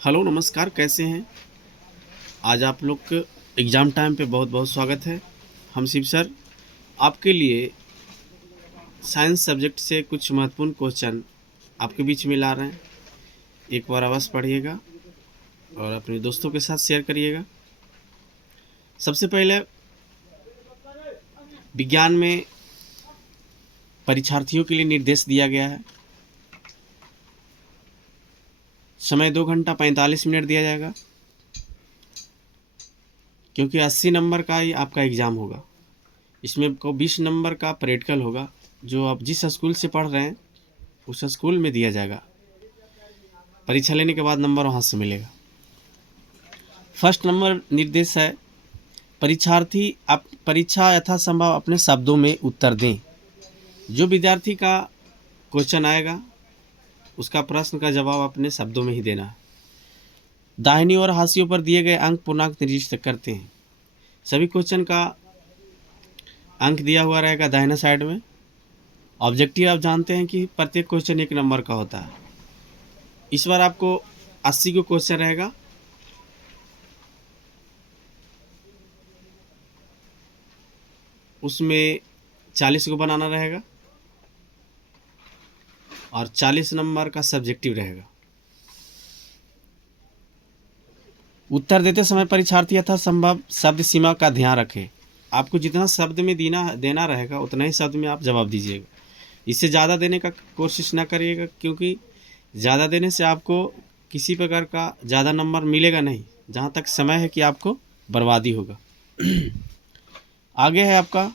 Hello नमस्कार, कैसे हैं? आज आप लोग के एग्ज़ाम टाइम पे बहुत बहुत स्वागत है। हम शिव सर आपके लिए साइंस सब्जेक्ट से कुछ महत्वपूर्ण क्वेश्चन आपके बीच में ला रहे हैं। एक बार अवश्य पढ़िएगा और अपने दोस्तों के साथ शेयर करिएगा। सबसे पहले विज्ञान में परीक्षार्थियों के लिए निर्देश दिया गया है। समय 2 घंटा 45 मिनट दिया जाएगा, क्योंकि 80 नंबर का ही आपका एग्ज़ाम होगा। इसमें आपको 20 नंबर का प्रैक्टिकल होगा, जो आप जिस स्कूल से पढ़ रहे हैं उस स्कूल में दिया जाएगा। परीक्षा लेने के बाद नंबर वहाँ से मिलेगा। फर्स्ट नंबर निर्देश है, परीक्षार्थी आप परीक्षा यथासंभव अपने शब्दों में उत्तर दें। जो विद्यार्थी का क्वेश्चन आएगा उसका प्रश्न का जवाब अपने शब्दों में ही देना है। दाहिनी और हाशियों पर दिए गए अंक पूर्णांक निर्दिष्ट करते हैं। सभी क्वेश्चन का अंक दिया हुआ रहेगा दाहिना साइड में। ऑब्जेक्टिव आप जानते हैं कि प्रत्येक क्वेश्चन 1 नंबर का होता है। इस बार आपको 80 को क्वेश्चन रहेगा। उसमें 40 को बनाना रहेगा और 40 नंबर का सब्जेक्टिव रहेगा। उत्तर देते समय परीक्षार्थी यथासंभव शब्द सीमा का ध्यान रखें। आपको जितना शब्द में देना रहेगा उतना ही शब्द में आप जवाब दीजिएगा। इससे ज़्यादा देने का कोशिश ना करिएगा, क्योंकि ज़्यादा देने से आपको किसी प्रकार का ज़्यादा नंबर मिलेगा नहीं। जहाँ तक समय है कि आपको बर्बादी होगा। आगे है आपका,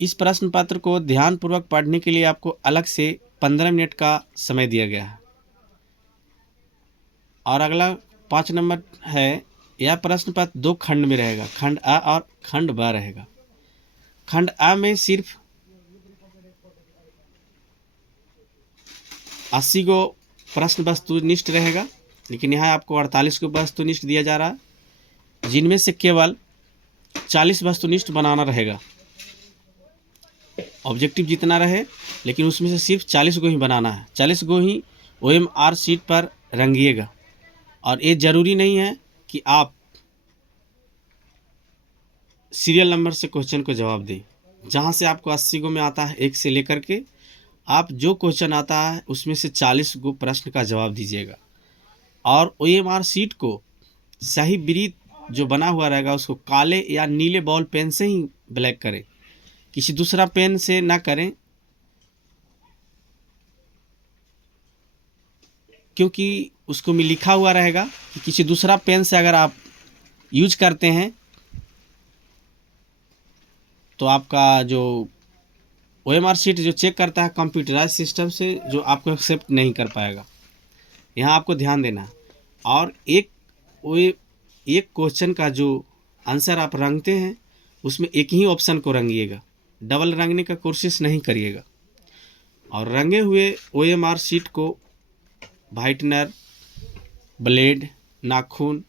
इस प्रश्न पत्र को ध्यानपूर्वक पढ़ने के लिए आपको अलग से 15 मिनट का समय दिया गया है। और अगला 5 नंबर है, यह प्रश्न पत्र 2 खंड में रहेगा, खंड अ और खंड ब रहेगा। खंड अ में सिर्फ 80 को प्रश्न वस्तुनिष्ठ रहेगा, लेकिन यहाँ आपको 48 को वस्तुनिष्ठ दिया जा रहा है, जिनमें से केवल 40 वस्तुनिष्ठ बनाना रहेगा। ऑब्जेक्टिव जितना रहे, लेकिन उसमें से सिर्फ 40 को ही बनाना है। 40 को ही OMR शीट पर रंगिएगा। और ये ज़रूरी नहीं है कि आप सीरियल नंबर से क्वेश्चन को जवाब दें। जहाँ से आपको 80 को में आता है 1 से लेकर के, आप जो क्वेश्चन आता है उसमें से 40 को प्रश्न का जवाब दीजिएगा। और OMR शीट को सही वृत्त जो बना हुआ रहेगा उसको काले या नीले बॉल पेन से ही ब्लैक करें, किसी दूसरा पेन से ना करें, क्योंकि उसको में लिखा हुआ रहेगा कि किसी दूसरा पेन से अगर आप यूज करते हैं तो आपका जो OMR शीट जो चेक करता है कंप्यूटराइज सिस्टम से, जो आपको एक्सेप्ट नहीं कर पाएगा। यहाँ आपको ध्यान देना है। और एक क्वेश्चन का जो आंसर आप रंगते हैं उसमें एक ही ऑप्शन को रंगिएगा, डबल रंगने का कोशिश नहीं करिएगा। और रंगे हुए OMR शीट को वाइटनर, ब्लेड, नाखून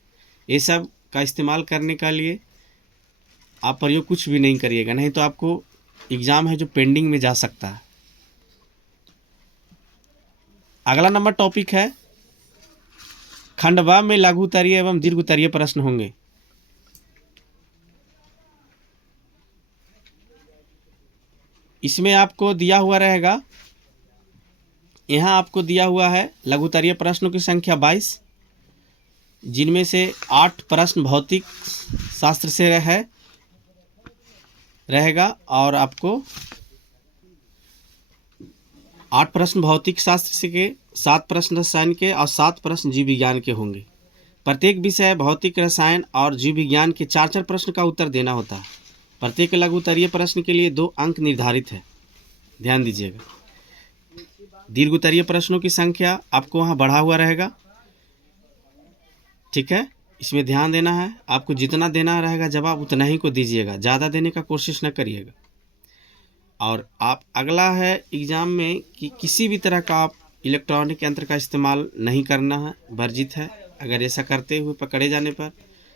ये सब का इस्तेमाल करने के लिए आप प्रयोग कुछ भी नहीं करिएगा, नहीं तो आपको एग्ज़ाम है जो पेंडिंग में जा सकता है। अगला नंबर टॉपिक है, खंड ब में लघु उत्तरीय एवं दीर्घ उत्तरीय प्रश्न होंगे। इसमें आपको दिया हुआ रहेगा, यहाँ आपको दिया हुआ है लघु उत्तरीय प्रश्नों की संख्या 22, जिनमें से 8 प्रश्न भौतिक शास्त्र से रहेगा और आपको 8 प्रश्न भौतिक शास्त्र से के, 7 प्रश्न रसायन के और 7 प्रश्न जीव विज्ञान के होंगे। प्रत्येक विषय भौतिक, रसायन और जीव विज्ञान के 4-4 प्रश्न का उत्तर देना होता है। प्रत्येक लघु उत्तरीय प्रश्न के लिए 2 अंक निर्धारित है, ध्यान दीजिएगा। दीर्घ उत्तरीय प्रश्नों की संख्या आपको वहाँ बढ़ा हुआ रहेगा, ठीक है। इसमें ध्यान देना है, आपको जितना देना रहेगा जवाब उतना ही को दीजिएगा, ज़्यादा देने का कोशिश न करिएगा। और आप अगला है एग्ज़ाम में कि किसी भी तरह का आप इलेक्ट्रॉनिक यंत्र का इस्तेमाल नहीं करना है, वर्जित है। अगर ऐसा करते हुए पकड़े जाने पर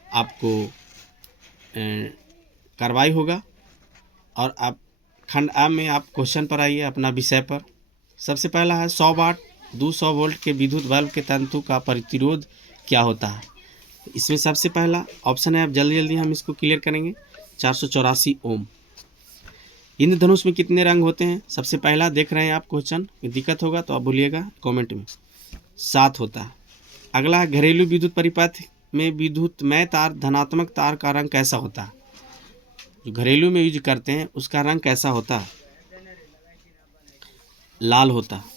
आपको कार्रवाई होगा। और आप खंड आ में आप क्वेश्चन पर आइए अपना विषय पर। सबसे पहला है 100 वाट 200 वोल्ट के विद्युत बल्ब के तंतु का प्रतिरोध क्या होता है? इसमें सबसे पहला ऑप्शन है, आप जल्दी जल्दी हम इसको क्लियर करेंगे, 484 ओम। इंद्रधनुष में कितने रंग होते हैं? सबसे पहला देख रहे हैं आप क्वेश्चन, दिक्कत होगा तो आप बोलिएगा कमेंट में, 7 होता है। अगला है, घरेलू विद्युत परिपथ में विद्युतमय तार धनात्मक तार का रंग कैसा होता है? जो घरेलू में यूज करते हैं उसका रंग कैसा होता है? लाल होता है।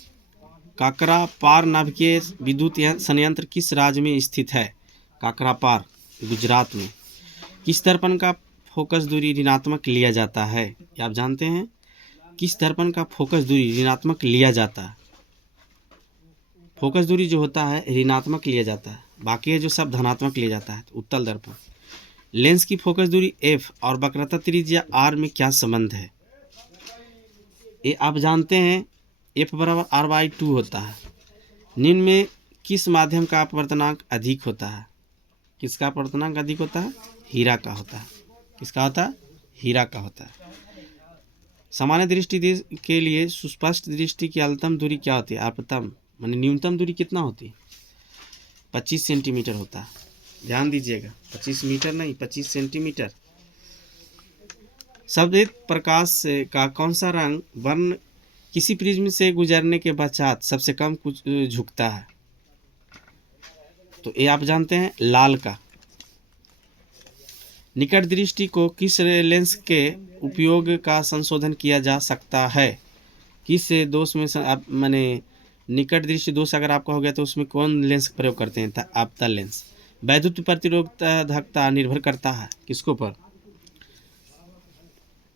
काकरापार नाभिकीय विद्युत संयंत्र किस राज्य में स्थित है? काकरापार गुजरात में। किस दर्पण का फोकस दूरी ऋणात्मक लिया जाता है? ये आप जानते हैं, किस दर्पण का फोकस दूरी ऋणात्मक लिया जाता है? फोकस दूरी जो होता है ऋणात्मक लिया जाता है, बाकी है जो सब धनात्मक लिया जाता है। तो उत्तल दर्पण। लेंस की फोकस दूरी f और वक्रता त्रिज्या r में क्या संबंध है? ये आप जानते हैं, f बराबर r/2 होता है। निम्न में किस माध्यम का अपवर्तनांक अधिक होता है? किसका अपवर्तनांक अधिक होता है? हीरा का होता है। किसका होता है? हीरा का होता है। सामान्य दृष्टि के लिए सुस्पष्ट दृष्टि की अधिकतम दूरी क्या होती है? अल्पतम माने न्यूनतम दूरी कितना होती है? 25 सेंटीमीटर होता है। ध्यान दीजिएगा, 25 मीटर नहीं, 25 सेंटीमीटर। शब्दित प्रकाश का कौन सा रंग वर्ण किसी प्रिज्म से गुजरने के पश्चात सबसे कम कुछ झुकता है? तो ये आप जानते हैं, लाल का। निकट दृष्टि को किस लेंस के उपयोग का संशोधन किया जा सकता है? किस दोष में आप माने निकट दृष्टि दोष अगर आपका हो गया तो उसमें कौन लेंस प्रयोग करते हैं? आपतल लेंस। वैद्युत प्रतिरोधकता निर्भर करता है किसको पर?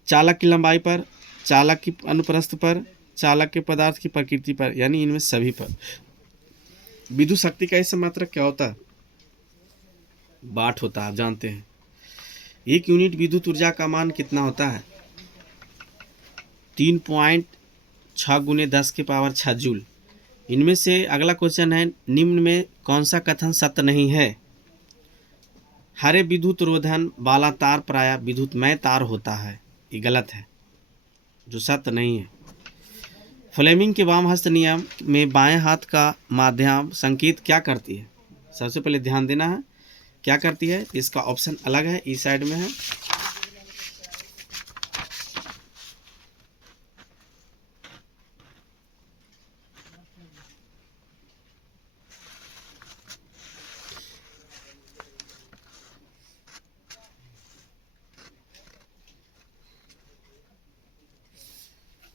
चालक की लंबाई पर, चालक की अनुप्रस्थ पर, चालक के पदार्थ की प्रकृति पर, यानी इनमें सभी पर। विद्युत शक्ति का इस मात्रक क्या होता है? वाट होता है, आप जानते हैं। 1 यूनिट विद्युत ऊर्जा का मान कितना होता है? 3.6 × 10⁻6 जूल। इनमें से अगला क्वेश्चन है, निम्न में कौन सा कथन सत्य नहीं है? हरे विद्युत रोधन वाला तार प्रायः विद्युतमय तार होता है। ये गलत है, जो सत्य नहीं है। फ्लेमिंग के वाम हस्त नियम में बाएं हाथ का माध्यम संकेत क्या करती है? सबसे पहले ध्यान देना है, क्या करती है? इसका ऑप्शन अलग है, इस साइड में है।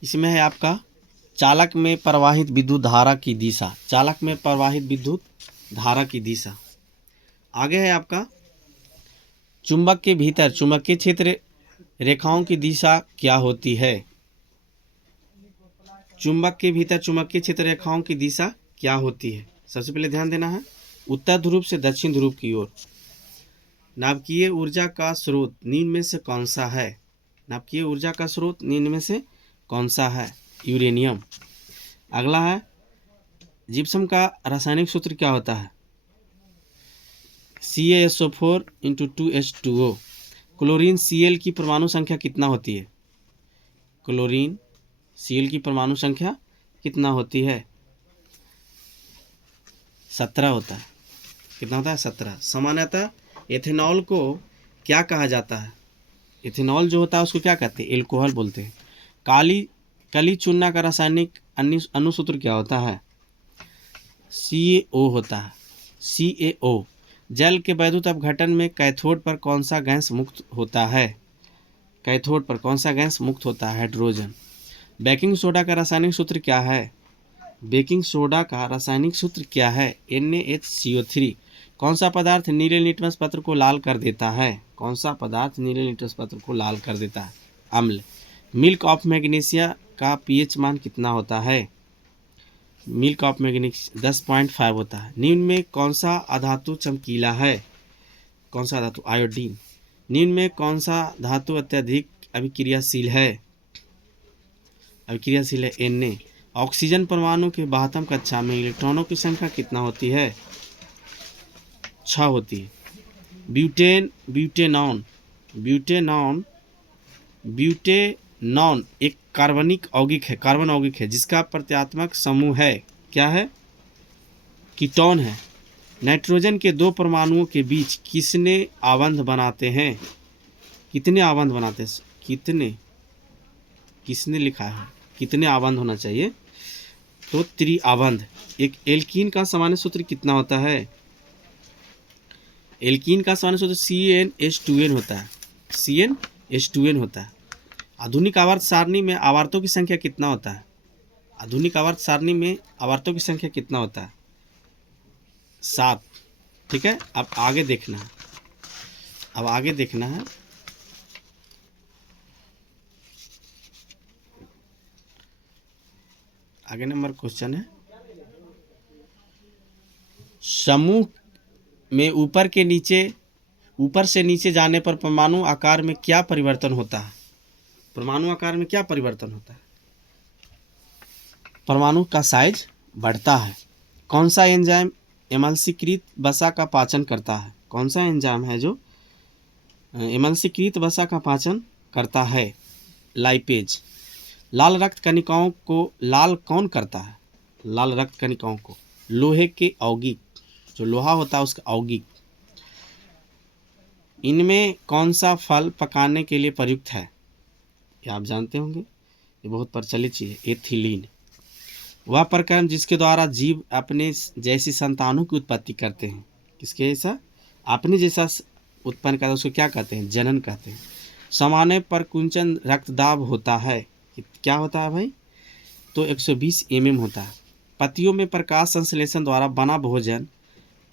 इसमें है आपका चालक में प्रवाहित विद्युत धारा की दिशा। चालक में प्रवाहित विद्युत धारा की दिशा। आगे है आपका चुंबक के भीतर चुंबकीय क्षेत्र रेखाओं की दिशा क्या होती है? चुंबक के भीतर चुंबकीय क्षेत्र रेखाओं की दिशा क्या होती है? सबसे पहले ध्यान देना है, उत्तर ध्रुव से दक्षिण ध्रुव की ओर। नाभिकीय ऊर्जा का स्रोत निम्न में से कौन सा है? नाभिकीय ऊर्जा का स्रोत निम्न में से कौन सा है? यूरेनियम। अगला है, जिप्सम का रासायनिक सूत्र क्या होता है? CaSO4 × 2H2O। क्लोरीन Cl की परमाणु संख्या कितना होती है? क्लोरीन Cl की परमाणु संख्या कितना होती है? 17 होता है। कितना होता है? 17। सामान्यतः एथेनॉल को क्या कहा जाता है? एथेनॉल जो होता है उसको क्या कहते हैं? एल्कोहल बोलते हैं। काली चूना का रासायनिक अनुसूत्र क्या होता है? CaO होता है। CaO। जल के वैद्युत अपघटन में कैथोड पर कौन सा गैस मुक्त होता है? कैथोड पर कौन सा गैस मुक्त होता है? हाइड्रोजन। बेकिंग सोडा का रासायनिक सूत्र क्या है? बेकिंग सोडा का रासायनिक सूत्र क्या है? NaHCO3। कौन सा पदार्थ नीले लिटमस पत्र को लाल कर देता है? कौन सा पदार्थ नीले लिटमस पत्र को लाल कर देता है? अम्ल। मिल्क ऑफ मैग्नीशिया का pH मान कितना होता है? मिल्क ऑफ मैग्नीशिया 10.5 होता है। निम्न में कौन सा अधातु चमकीला है? कौन सा धातु? आयोडीन। निम्न में कौन सा धातु अत्यधिक अभिक्रियाशील है? अभिक्रियाशील है Na। ऑक्सीजन परमाणु के 72 कक्षा में इलेक्ट्रॉनों की संख्या कितना होती है? 6 होती है। ब्यूटेनॉन एक कार्बन यौगिक है जिसका प्रत्यात्मक समूह है क्या है? कीटोन है। नाइट्रोजन के दो परमाणुओं के बीच किसने आबंध बनाते हैं? कितने आबंध बनाते हैं? किसने लिखा है कितने आबंध होना चाहिए? तो त्रिआबंध। एक एल्कीन का सामान्य सूत्र कितना होता है? एल्कीन का सामान्य सूत्र CnH2n होता है। CnH2n होता है। आधुनिक आवर्त सारणी में आवर्तों की संख्या कितना होता है? आधुनिक आवर्त सारणी में आवर्तों की संख्या कितना होता है? 7। ठीक है, अब आगे देखना है। आगे नंबर क्वेश्चन है, समूह में ऊपर से नीचे जाने पर परमाणु आकार में क्या परिवर्तन होता है? परमाणु आकार में क्या परिवर्तन होता है? परमाणु का साइज बढ़ता है। कौन सा एंजाइम एमल्सीकृत वसा का पाचन करता है? कौन सा एंजाइम है जो एमल्सीकृत वसा का पाचन करता है? लाइपेज। लाल रक्त कणिकाओं को लाल कौन करता है? लाल रक्त कणिकाओं को लोहे के यौगिक, जो लोहा होता है उसका यौगिक। इनमें कौन सा फल पकाने के लिए प्रयुक्त है? ये आप जानते होंगे, ये बहुत प्रचलित चीज़ है, एथिलीन। वह प्रक्रम जिसके द्वारा जीव अपने जैसी संतानों की उत्पत्ति करते हैं। किसके जैसा? अपने जैसा उत्पन्न करते हैं, उसको क्या कहते हैं? जनन कहते हैं। सामान्य पर कुंचन रक्तदाब होता है, क्या होता है भाई? तो 120 mm होता है। पत्तियों में प्रकाश संश्लेषण द्वारा बना भोजन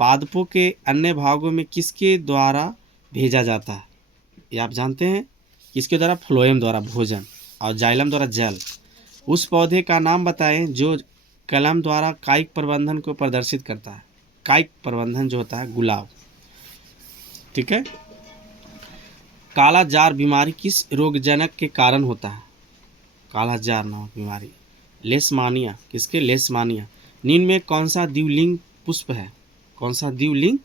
पादपों के अन्य भागों में किसके द्वारा भेजा जाता है? ये आप जानते हैं, किसके द्वारा? फ्लोएम द्वारा भोजन और जाइलम द्वारा जल। उस पौधे का नाम बताएं जो कलम द्वारा कायिक प्रबंधन को प्रदर्शित करता है। कायिक प्रबंधन जो होता है, गुलाब। ठीक है। काला जार बीमारी किस रोगजनक के कारण होता है? काला जार नामक बीमारी, लेशमानिया। किसके? लेशमानिया। निम्न में कौन सा द्विलिंग पुष्प है? कौन सा द्विलिंग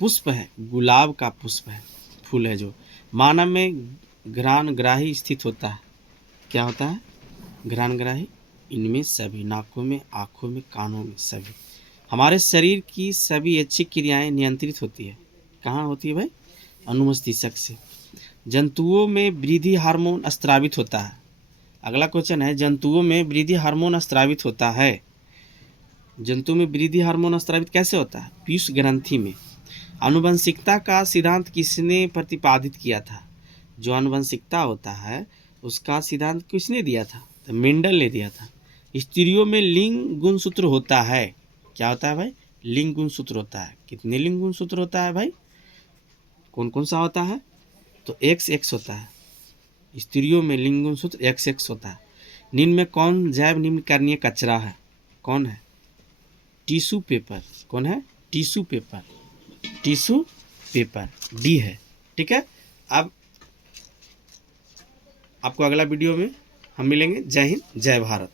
पुष्प है? गुलाब का पुष्प है, फूल है जो। मानव में घ्राणग्राही स्थित होता है, क्या होता है? घ्राणग्राही। इनमें सभी, नाकों में, आँखों में, कानों में, सभी। हमारे शरीर की सभी ऐच्छिक क्रियाएं नियंत्रित होती है, कहाँ होती है भाई? अनुमस्तिष्क से। जंतुओं में वृद्धि हार्मोन स्रावित होता है। अगला क्वेश्चन है, जंतुओं में वृद्धि हार्मोन स्रावित होता है। जंतु में वृद्धि हार्मोन स्रावित कैसे होता है? पीयूष ग्रंथि में। आनुवंशिकता का सिद्धांत किसने प्रतिपादित किया था? जो आनुवंशिकता होता है उसका सिद्धांत किसने दिया था? तो मेंडल ने दिया था। स्त्रियों में लिंग गुणसूत्र होता है, क्या होता है भाई? लिंग गुणसूत्र होता है। कितने लिंग गुणसूत्र होता है भाई? कौन कौन सा होता है? तो XX होता है। स्त्रियों में लिंग गुणसूत्र XX होता है। निम्न में कौन जैव निम्नकरणीय कचरा है? कौन है? Tissue paper. कौन है? Tissue paper. Tissue paper D है। ठीक है। अब आपको अगला वीडियो में हम मिलेंगे। जय हिंद, जय भारत।